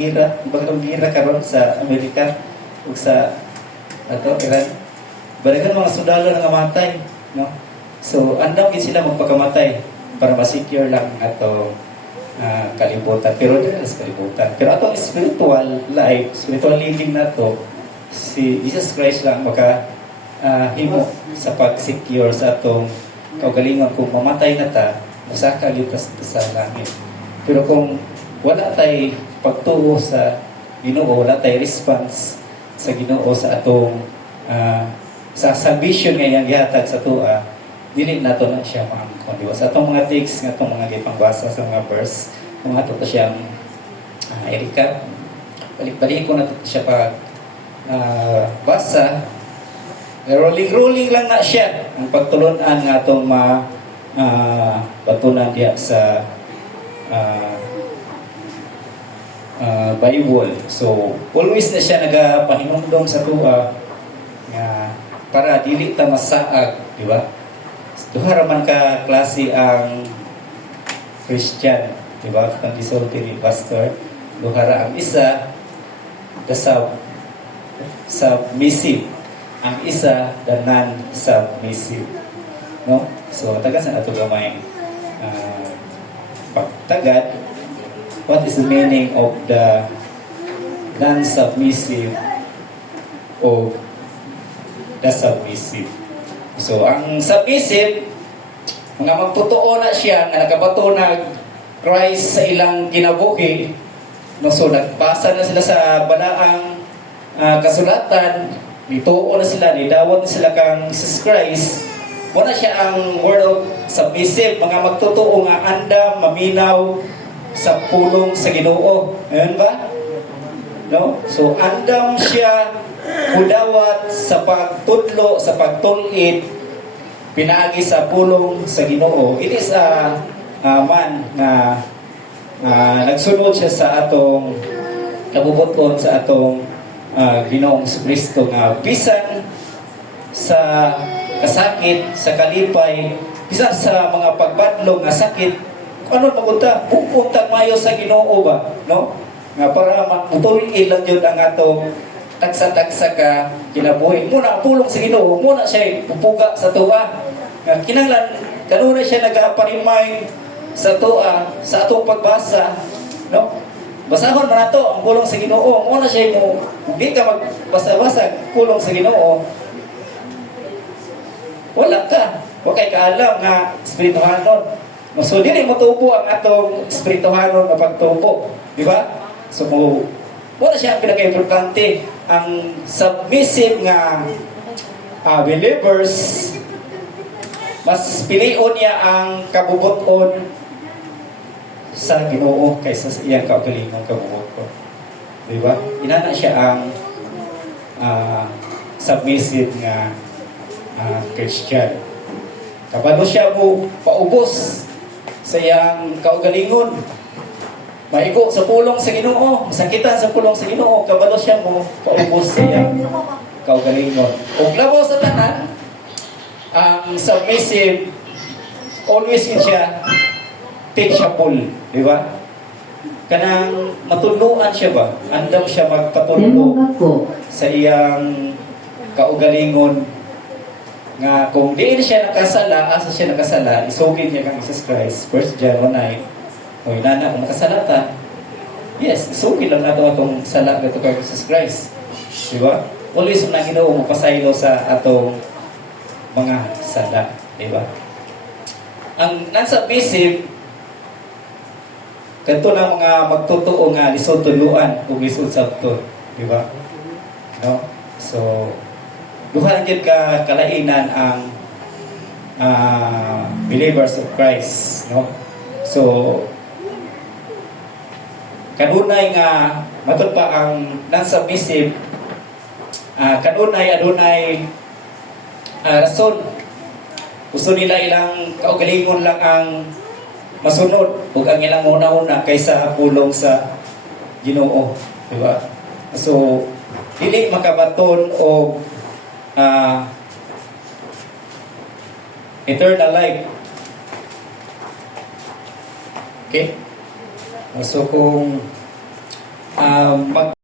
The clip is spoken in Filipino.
gira karon sa Amerika ug sa Iran. Balagan mga sundalo nga matay, no? So andam gid sila magpakamatay para ma-secure lang ato kalibutan. Pero dili sa kalibutan. Pero atong spiritual life, spiritual living nato, si Jesus Christ lang maka himo sa pag-secure sa atong kaugalingon. Kung mamatay na ta, usa ka gyud sa langit. Pero kung wala tay pagtuo sa Ginoo, wala tay response sa Ginoo sa atong sa salvation nga iyang gihatag sa tuwa, dili nato na siya maangkon. Diba? Sa atong mga text, nga atong mga gipangbasa sa mga verse, kung ato to siyang i-recap, balik-balik ko na to siya pag basa, rolling lang na siya ang pagtulunan nga atong patunan diya sa Bible. So, always na siya nagapahinumdom sa tuwa nga para dili ta masaag, di ba? Duha man ka klase ang Christian, di ba? Kung gisulti ni pastor, duha ra ang isa the submissive, ang isa the non-submissive. No? So, taga sa ato gamay pagtagad, what is the meaning of the non-submissive o the submissive? So, ang submissive, mga magtotoo na siya na nakabatunag Christ sa ilang kinabuhi. No, so, nagbasa na sila sa balaang kasulatan, nituo na sila, nidawat na sila kang Jesus Christ. Muna siya ang word of submissive, mga magtotoo nga andam, maminaw, sa pulong sa Ginoo. Ayun ba? No? So, andam siya udawat sa pagtudlo, sa pagtulit, pinaagi sa pulong sa Ginoo. It is a man na nagsunod siya sa atong kabubuton sa atong Ginoong Kristo nga bisan sa kasakit, sa kalipay, bisan sa mga pagbadlong nga sakit, ano magunta? Pupunta mayo sa Ginoo ba? No? Nga para matulil lang yun ang atong tagsa-tagsa ka kinabuhi. Muna ang pulong sa Ginoo, muna siya pupuga sa tuwa. Kinahanglan, kanuna siya nagaparimay sa tuwa, sa atong pagbasa. No? Basahon man nato ang pulong sa Ginoo. Muna siya mo, hindi ka magbasa-basa pulong sa Ginoo. Wala ka. Huwag kay kaalam nga espirituhanon. So, dili matubo ang atong espirituhanon na pagtubo. Di ba? So, muna siya ang pinaka-importante. Ang submissive nga believers, mas pilion niya ang kabubuton sa Ginoo kaysa sa iyang kaugalingong kabubuton. Di ba? Inana siya ang submissive nga Christian. Kapag siya mo paubos sa iyang kaugalingon, maigo sa pulong sa Ginoo, sakitan sa pulong sa Ginoo, kabalo siya mo paubos sa iyang kaugalingon. Kung labaw sa tanan, ang submissive, always yun siya, teachable, di ba? Kanang matuluan siya ba? Andam siya magpatulo sa iyang kaugalingon nga kung di siya nakasala, asa siya nakasala, isugin niya kang Jesus Christ. 1 John 1:9. O inana, kung nakasala ta, yes, isugin lang nato atong sala gato kay Jesus Christ. Diba? Always na Ginoo mapasaylo sa atong mga sala. Diba? Ang non-submissive, kanto na mga magtotoo nga lisod tuluan o lisod sabton. Diba? No? So, duha gyud ka kalainan ang believers of Christ, no? So kanunay nga matud pa ang non-submissive, kanunay adunay rason. Gusto nila ilang kaugalingon lang ang masunod ug ang ilang una-una kaysa pulong sa Ginoo, di ba? So dili makabaton og eternal life. Okay? So kung mag